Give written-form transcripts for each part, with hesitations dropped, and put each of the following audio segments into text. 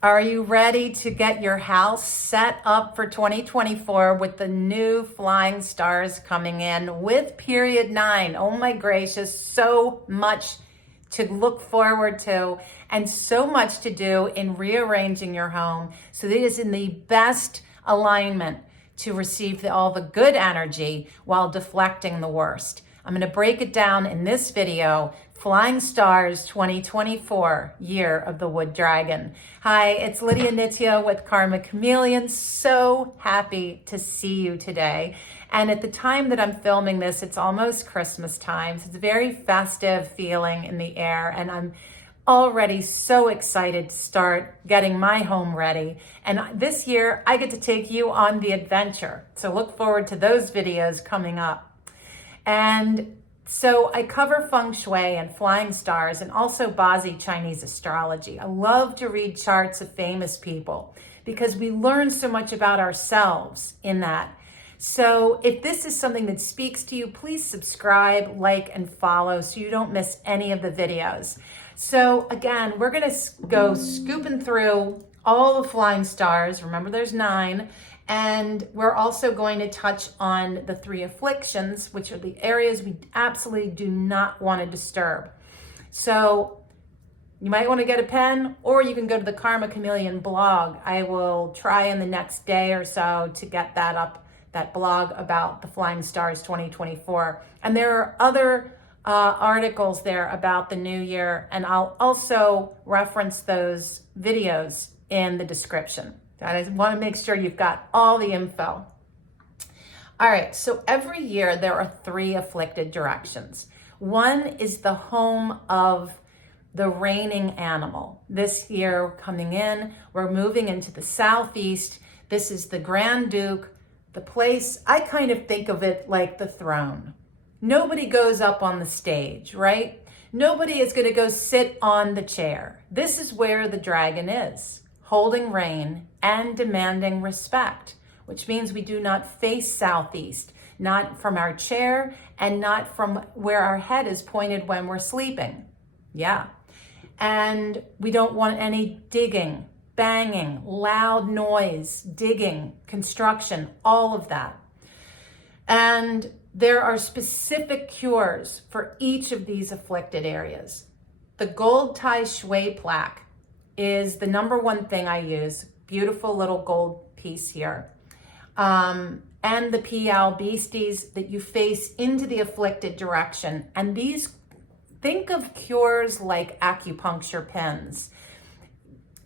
Are you ready to get your house set up for 2024 with the new flying stars coming in with period 9? Oh my gracious, so much to look forward to and so much to do in rearranging your home so that it is in the best alignment to receive all the good energy while deflecting the worst. I'm going to break it down in this video. Flying Stars 2024, Year of the Wood Dragon. Hi, it's Lydia Nitya with Karma Chameleon. So happy to see you today. And at the time that I'm filming this, it's almost Christmas time. So it's a very festive feeling in the air. And I'm already so excited to start getting my home ready. And this year, I get to take you on the adventure. So look forward to those videos coming up. And so I cover Feng Shui and flying stars and also Bazi Chinese astrology. I love to read charts of famous people because we learn so much about ourselves in that. So if this is something that speaks to you, please subscribe, like, and follow so you don't miss any of the videos. So again, we're going to go scooping through all the flying stars. Remember, there's 9. And we're also going to touch on the 3 afflictions, which are the areas we absolutely do not want to disturb. So you might want to get a pen, or you can go to the Karma Chameleon blog. I will try in the next day or so to get that up, that blog about the Flying Stars 2024. And there are other articles there about the new year, and I'll also reference those videos in the description. I want to make sure you've got all the info. All right, so every year there are 3 afflicted directions. One is the home of the reigning animal. This year coming in, we're moving into the southeast. This is the Grand Duke, the place, I kind of think of it like the throne. Nobody goes up on the stage, right? Nobody is going to go sit on the chair. This is where the dragon is, holding reign and demanding respect, which means we do not face southeast, not from our chair and not from where our head is pointed when we're sleeping. Yeah. And we don't want any digging, banging, loud noise, digging, construction, all of that. And there are specific cures for each of these afflicted areas. The gold Tai Shui plaque is the number one thing I use. Beautiful little gold piece here. And the PL beasties that you face into the afflicted direction. And these, think of cures like acupuncture pins.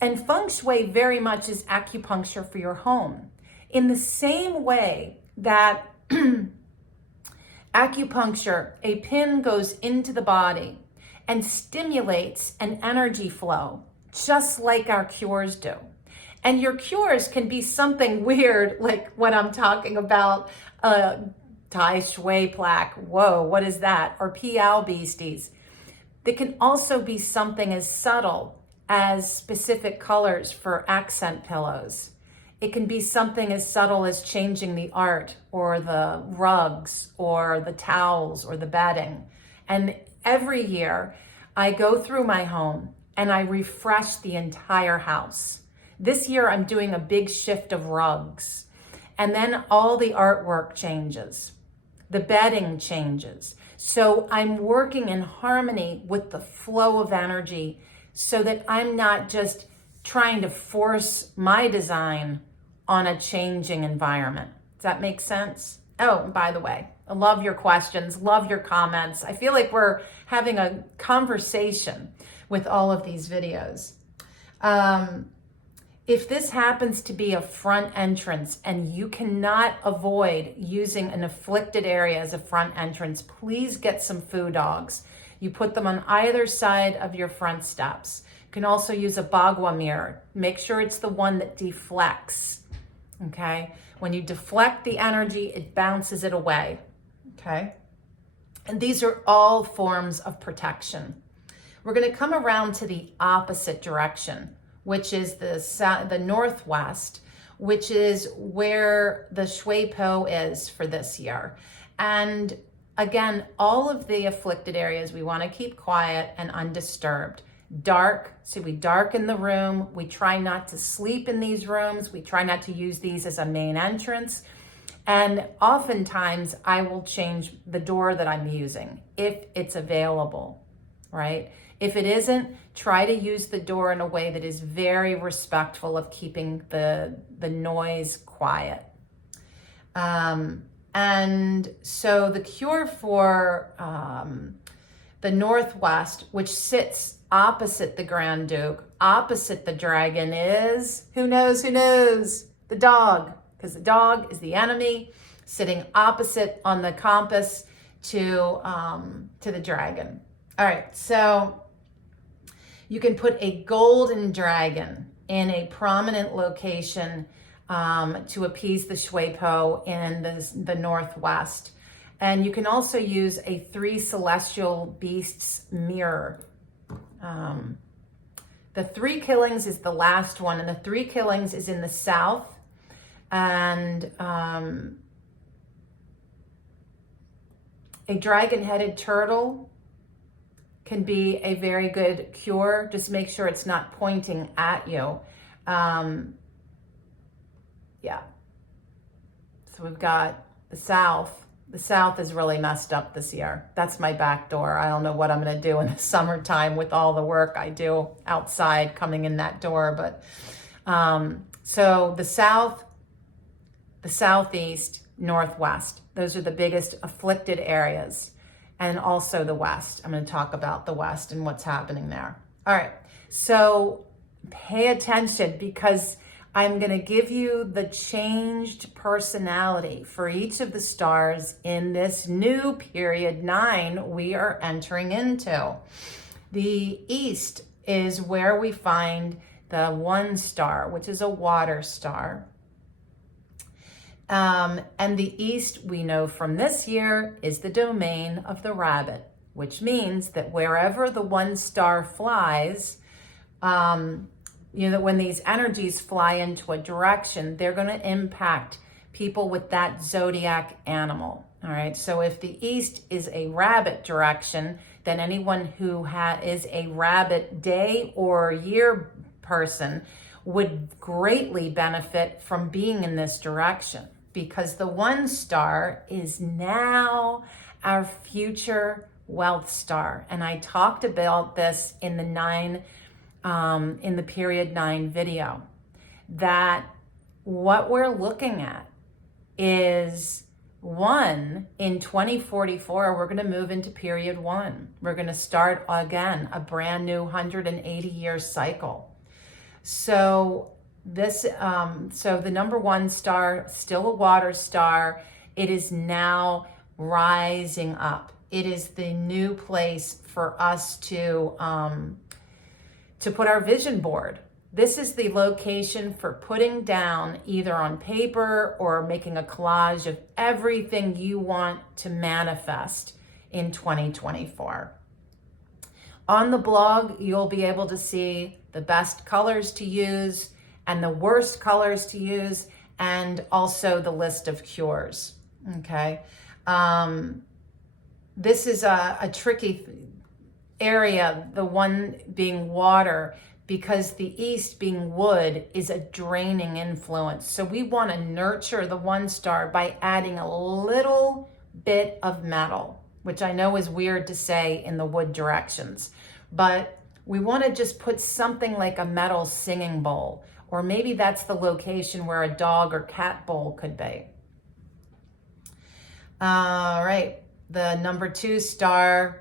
And Feng Shui very much is acupuncture for your home. In the same way that acupuncture, a pin goes into the body and stimulates an energy flow, just like our cures do. And your cures can be something weird, like what I'm talking about, Tai Shui plaque. Whoa, what is that? Or PL beasties. They can also be something as subtle as specific colors for accent pillows. It can be something as subtle as changing the art or the rugs or the towels or the bedding. And every year I go through my home and I refresh the entire house. This year, I'm doing a big shift of rugs. And then all the artwork changes. The bedding changes. So I'm working in harmony with the flow of energy so that I'm not just trying to force my design on a changing environment. Does that make sense? Oh, by the way, I love your questions, love your comments. I feel like we're having a conversation with all of these videos. If this happens to be a front entrance and you cannot avoid using an afflicted area as a front entrance, please get some food dogs. You put them on either side of your front steps. You can also use a bagua mirror. Make sure it's the one that deflects, okay? When you deflect the energy, it bounces it away, okay? And these are all forms of protection. We're going to come around to the opposite direction, which is the northwest, which is where the Shui Po is for this year. And again, all of the afflicted areas we want to keep quiet and undisturbed. dark. So we darken the room. We try not to sleep in these rooms. We try not to use these as a main entrance. And oftentimes I will change the door that I'm using if it's available, right? If it isn't, try to use the door in a way that is very respectful of keeping the noise quiet. And so the cure for the Northwest, which sits opposite the Grand Duke, opposite the dragon, is, who knows, the dog, because the dog is the enemy, sitting opposite on the compass to the dragon. All right, so you can put a golden dragon in a prominent location to appease the Shui in the Northwest. And you can also use a 3 celestial beasts mirror. The 3 killings is the last one, and the 3 killings is in the south. And a dragon-headed turtle can be a very good cure. Just make sure it's not pointing at you. Yeah. So we've got the south. The south is really messed up this year. That's my back door. I don't know what I'm going to do in the summertime with all the work I do outside coming in that door. But so the south, the southeast, northwest, those are the biggest afflicted areas. And also the west. I'm going to talk about the west and what's happening there. All right. So pay attention, because I'm going to give you the changed personality for each of the stars in this new period 9 we are entering into. The east is where we find the 1 star, which is a water star. And the east, we know from this year, is the domain of the rabbit, which means that wherever the 1 star flies, that when these energies fly into a direction, they're going to impact people with that zodiac animal. All right. So if the east is a rabbit direction, then anyone who is a rabbit day or year person would greatly benefit from being in this direction, because the 1 star is now our future wealth star. And I talked about this in the in the period 9 video, that what we're looking at is, 1, in 2044, we're going to move into period 1. We're going to start again a brand new 180-year cycle. So this, so the number 1 star, still a water star, it is now rising up. It is the new place for us to put our vision board. This is the location for putting down, either on paper or making a collage of everything you want to manifest in 2024. On the blog, you'll be able to see the best colors to use and the worst colors to use, and also the list of cures. Okay. This is a tricky area, the 1 being water, because the east being wood is a draining influence. So we want to nurture the 1 star by adding a little bit of metal, which I know is weird to say in the wood directions, but we want to just put something like a metal singing bowl, or maybe that's the location where a dog or cat bowl could be. All right, the number 2 star.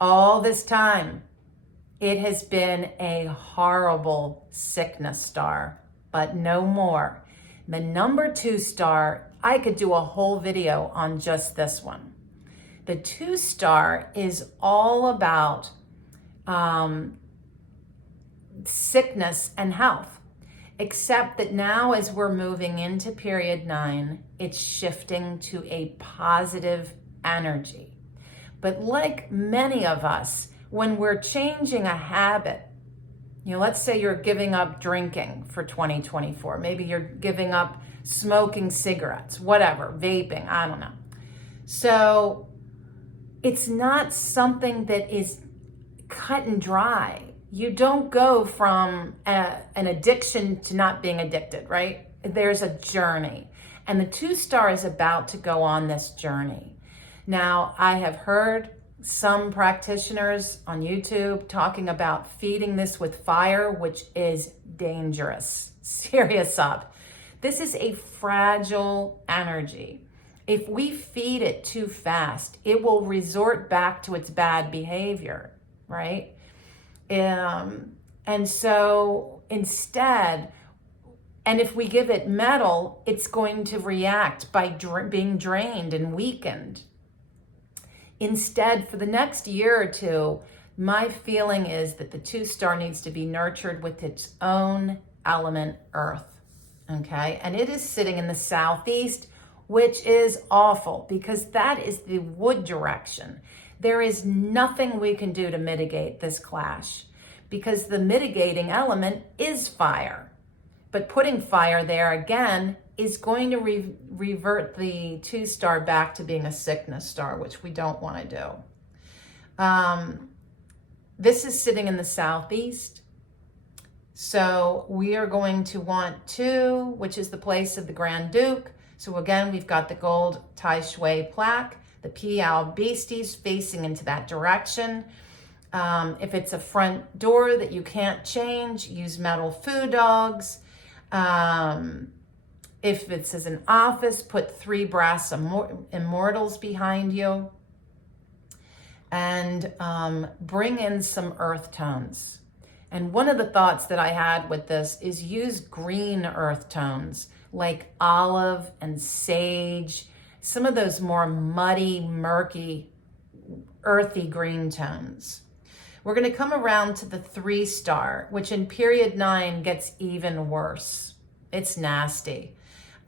All this time, it has been a horrible sickness star, but no more. The number 2 star, I could do a whole video on just this one. The 2 star is all about sickness and health, except that now as we're moving into period 9, it's shifting to a positive energy. But like many of us, when we're changing a habit, let's say you're giving up drinking for 2024. Maybe you're giving up smoking cigarettes, whatever, vaping, I don't know. So it's not something that is cut and dry. You don't go from an addiction to not being addicted, right? There's a journey. And the 2-star is about to go on this journey. Now, I have heard some practitioners on YouTube talking about feeding this with fire, which is dangerous. Serious up. This is a fragile energy. If we feed it too fast, it will resort back to its bad behavior, right? And so instead, and if we give it metal, it's going to react by being drained and weakened. Instead, for the next year or two, my feeling is that the 2-star needs to be nurtured with its own element, earth, okay? And it is sitting in the southeast, which is awful because that is the wood direction. There is nothing we can do to mitigate this clash because the mitigating element is fire. But putting fire there again is going to revert the 2-star back to being a sickness star, which we don't want to do. This is sitting in the southeast. So we are going to want 2, which is the place of the Grand Duke. So again, we've got the gold Tai Shui plaque, the Piao beasties facing into that direction. If it's a front door that you can't change, use metal foo dogs. If it's as an office, put 3 brass immortals behind you. And bring in some earth tones. And one of the thoughts that I had with this is use green earth tones like olive and sage, some of those more muddy, murky, earthy green tones. We're going to come around to the 3-star, which in period 9 gets even worse. It's nasty.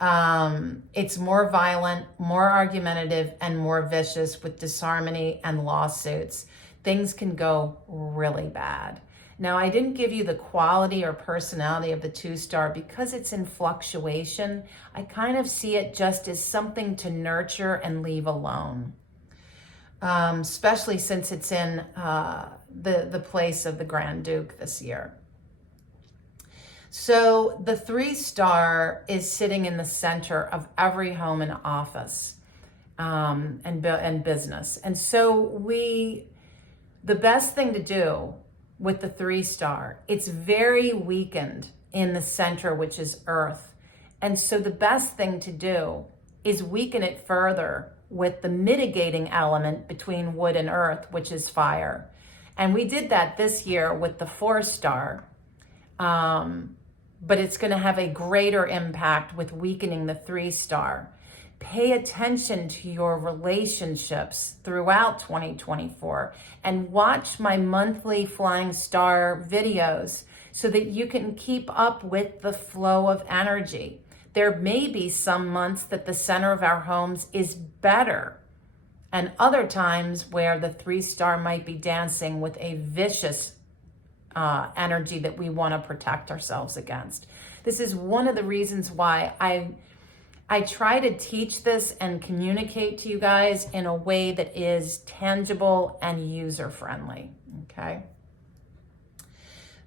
It's more violent, more argumentative, and more vicious with disharmony and lawsuits. Things can go really bad. Now, I didn't give you the quality or personality of the 2-star because it's in fluctuation. I kind of see it just as something to nurture and leave alone, especially since it's in the place of the Grand Duke this year. So the 3-star is sitting in the center of every home and office and business. And so the best thing to do with the 3-star, it's very weakened in the center, which is earth. And so the best thing to do is weaken it further with the mitigating element between wood and earth, which is fire. And we did that this year with the 4-star. But it's going to have a greater impact with weakening the 3-star. Pay attention to your relationships throughout 2024 and watch my monthly flying star videos so that you can keep up with the flow of energy. There may be some months that the center of our homes is better and other times where the 3-star might be dancing with a vicious energy that we want to protect ourselves against. This is one of the reasons why I try to teach this and communicate to you guys in a way that is tangible and user-friendly, okay?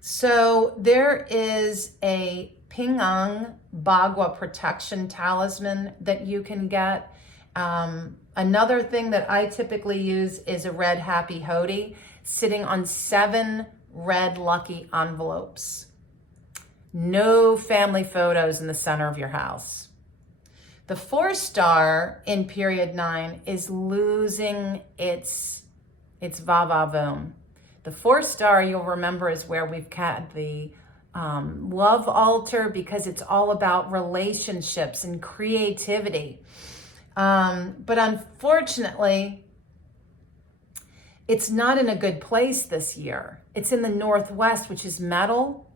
So there is a Ping'an Bagua protection talisman that you can get. Another thing that I typically use is a red happy Hody sitting on 7 red lucky envelopes. No family photos in the center of your house. The 4-star in period 9 is losing its va-va-voom. The 4-star, you'll remember, is where we've got the love altar because it's all about relationships and creativity. But unfortunately, it's not in a good place this year. It's in the northwest, which is metal,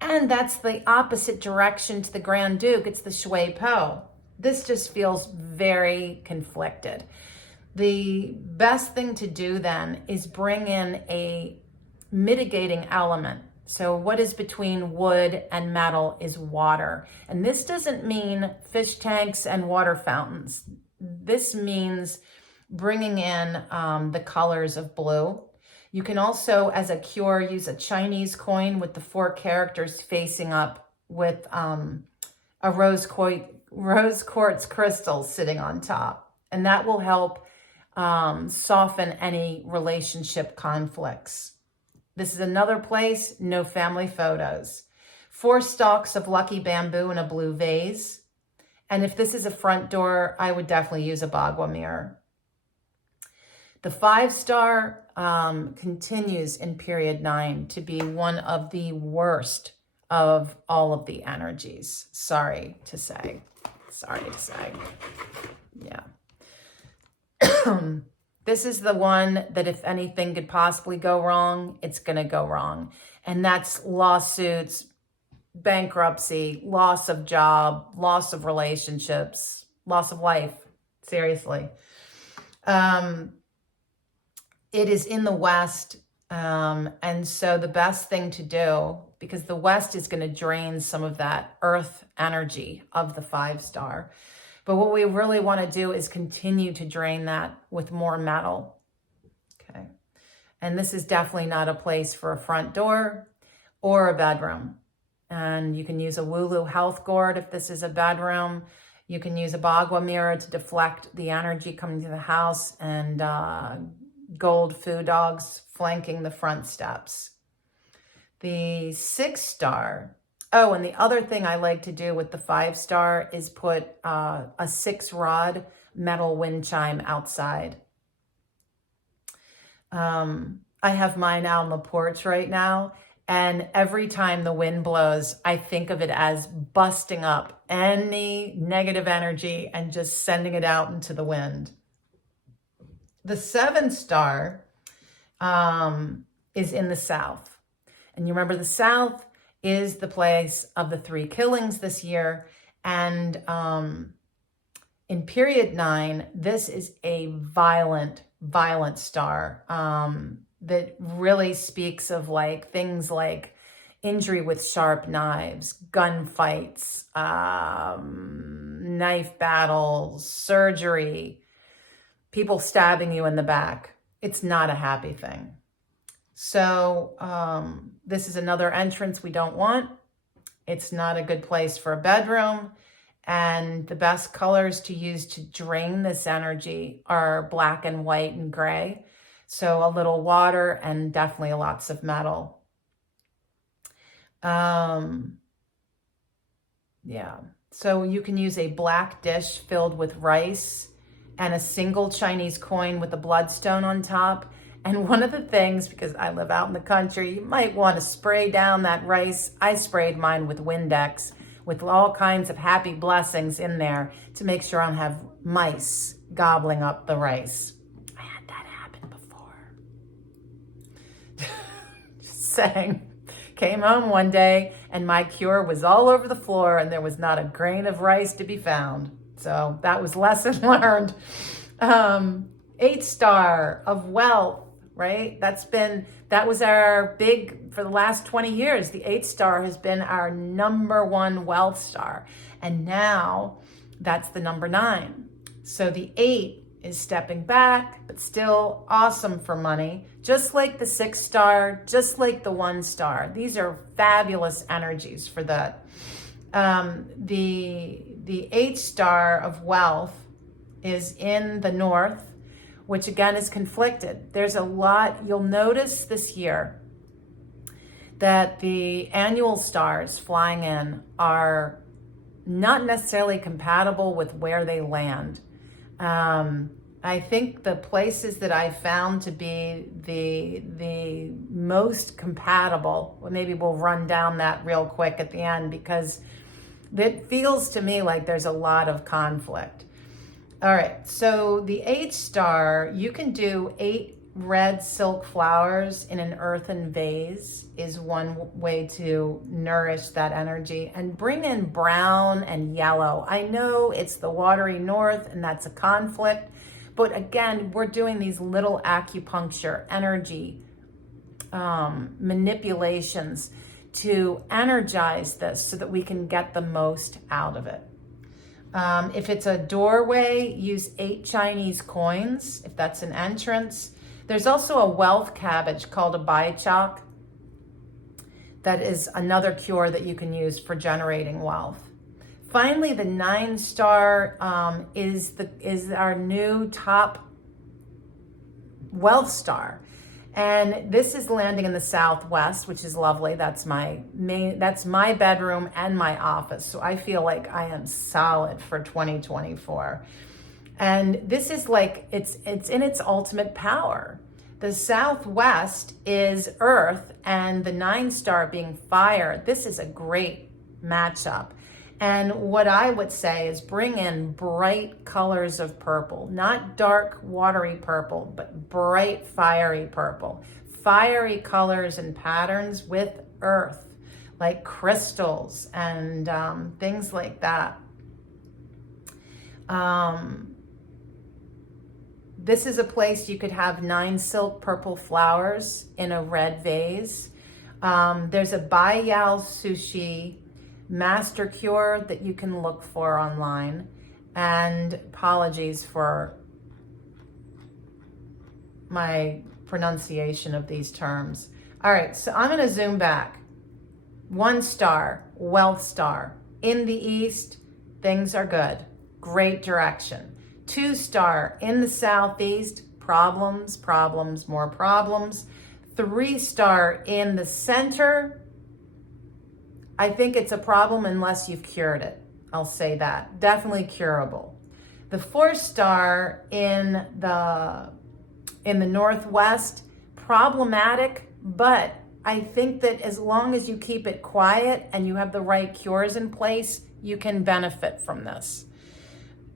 and that's the opposite direction to the Grand Duke. It's the Shui Po. This just feels very conflicted. The best thing to do then is bring in a mitigating element. So what is between wood and metal is water. And this doesn't mean fish tanks and water fountains. This means bringing in the colors of blue. You can also, as a cure, use a Chinese coin with the 4 characters facing up with a rose quartz crystal sitting on top. And that will help soften any relationship conflicts. This is another place, no family photos. 4 stalks of lucky bamboo in a blue vase. And if this is a front door, I would definitely use a bagua mirror. The 5-star continues in period 9 to be one of the worst of all of the energies. Sorry to say. Yeah. This is the one that if anything could possibly go wrong, it's going to go wrong. And that's lawsuits, bankruptcy, loss of job, loss of relationships, loss of life. Seriously. It is in the West. And so the best thing to do, because the West is going to drain some of that earth energy of the 5-star. But what we really want to do is continue to drain that with more metal. Okay. And this is definitely not a place for a front door or a bedroom. And you can use a Wulu health gourd if this is a bedroom. You can use a bagua mirror to deflect the energy coming to the house, and gold foo dogs flanking the front steps. The 6-star. Oh, and the other thing I like to do with the 5-star is put a 6-rod metal wind chime outside. I have mine out on the porch right now, and every time the wind blows, I think of it as busting up any negative energy and just sending it out into the wind. The 7-star is in the South. And you remember the South is the place of the 3 killings this year. And in period 9, this is a violent star that really speaks of like things like injury with sharp knives, gunfights, knife battles, surgery, people stabbing you in the back. It's not a happy thing. So this is another entrance we don't want. It's not a good place for a bedroom. And the best colors to use to drain this energy are black and white and gray. So a little water and definitely lots of metal. Yeah. So you can use a black dish filled with rice and a single Chinese coin with a bloodstone on top. And one of the things, because I live out in the country, you might want to spray down that rice. I sprayed mine with Windex with all kinds of happy blessings in there to make sure I don't have mice gobbling up the rice. I had that happen before. Just saying. Came home one day and my cure was all over the floor and there was not a grain of rice to be found. So that was lesson learned. 8-star of wealth, right? That was our big, for the last 20 years, the 8-star has been our #1 wealth star. And now that's the number 9. So the 8 is stepping back, but still awesome for money. Just like the 6-star, just like the 1-star. These are fabulous energies for that. The 8-star of wealth is in the north, which again is conflicted. There's a lot, you'll notice this year that the annual stars flying in are not necessarily compatible with where they land. I think the places that I found to be the most compatible, well, maybe we'll run down that real quick at the end because it feels to me like there's a lot of conflict. All right, so the 8-star, you can do 8 red silk flowers in an earthen vase is one way to nourish that energy, and bring in brown and yellow. I know it's the watery north and that's a conflict, but again, we're doing these little acupuncture energy manipulations to energize this so that we can get the most out of it. If it's a doorway, use 8 Chinese coins. If that's an entrance, There's also a wealth cabbage called a baichak that is another cure that you can use for generating wealth. Finally, the 9-star is our new top wealth star. And this is landing in the southwest, which is lovely. That's my bedroom and my office. So I feel like I am solid for 2024. And this is like, it's in its ultimate power. The southwest is earth and the 9-star being fire. This is a great matchup. And what I would say is bring in bright colors of purple, not dark, watery purple, but bright, fiery purple. Fiery colors and patterns with earth, like crystals and things like that. This is a place you could have 9 silk purple flowers in a red vase. There's a Bai Yao Sushi master cure that you can look for online. And apologies for my pronunciation of these terms. All right, so I'm gonna zoom back. 1 star, wealth star. In the east, things are good. Great direction. 2 star in the southeast, problems, problems, more problems. 3 star in the center, I think it's a problem unless you've cured it. I'll say that. Definitely curable. The 4 star in the northwest, problematic, but I think that as long as you keep it quiet and you have the right cures in place, you can benefit from this.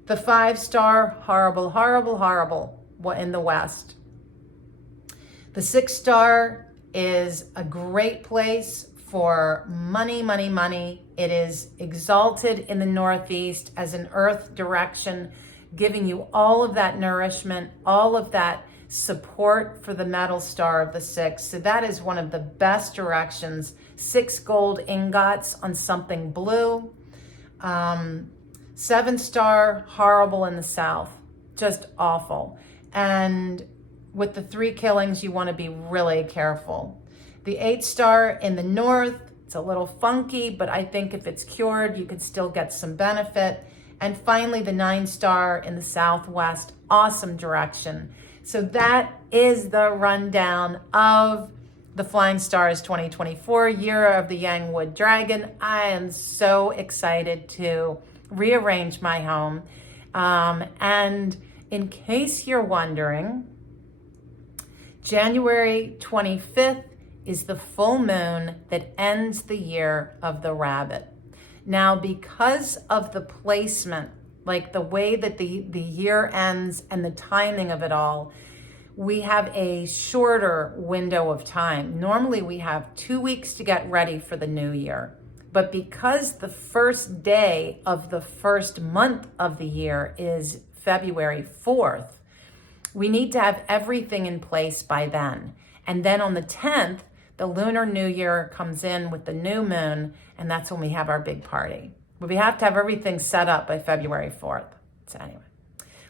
The 5 star, horrible, horrible, horrible, in the west. The 6 star is a great place for money, money, money. It is exalted in the northeast as an earth direction, giving you all of that nourishment, all of that support for the metal star of the 6. So that is one of the best directions. 6 gold ingots on something blue. 7 star, horrible in the south, just awful. And with the 3 killings, you want to be really careful. The 8 star in the north, it's a little funky, but I think if it's cured, you could still get some benefit. And finally, the 9 star in the southwest, awesome direction. So that is the rundown of the Flying Stars 2024, Year of the Yangwood Dragon. I am so excited to rearrange my home. And in case you're wondering, January 25th is the full moon that ends the year of the rabbit. Now, because of the placement, like the way that the year ends and the timing of it all, we have a shorter window of time. Normally we have 2 weeks to get ready for the new year. But because the first day of the first month of the year is February 4th, we need to have everything in place by then. And then on the 10th, the Lunar New Year comes in with the new moon, and that's when we have our big party. But we have to have everything set up by February 4th. So anyway,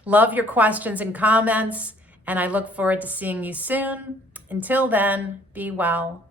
love your questions and comments, and I look forward to seeing you soon. Until then, be well.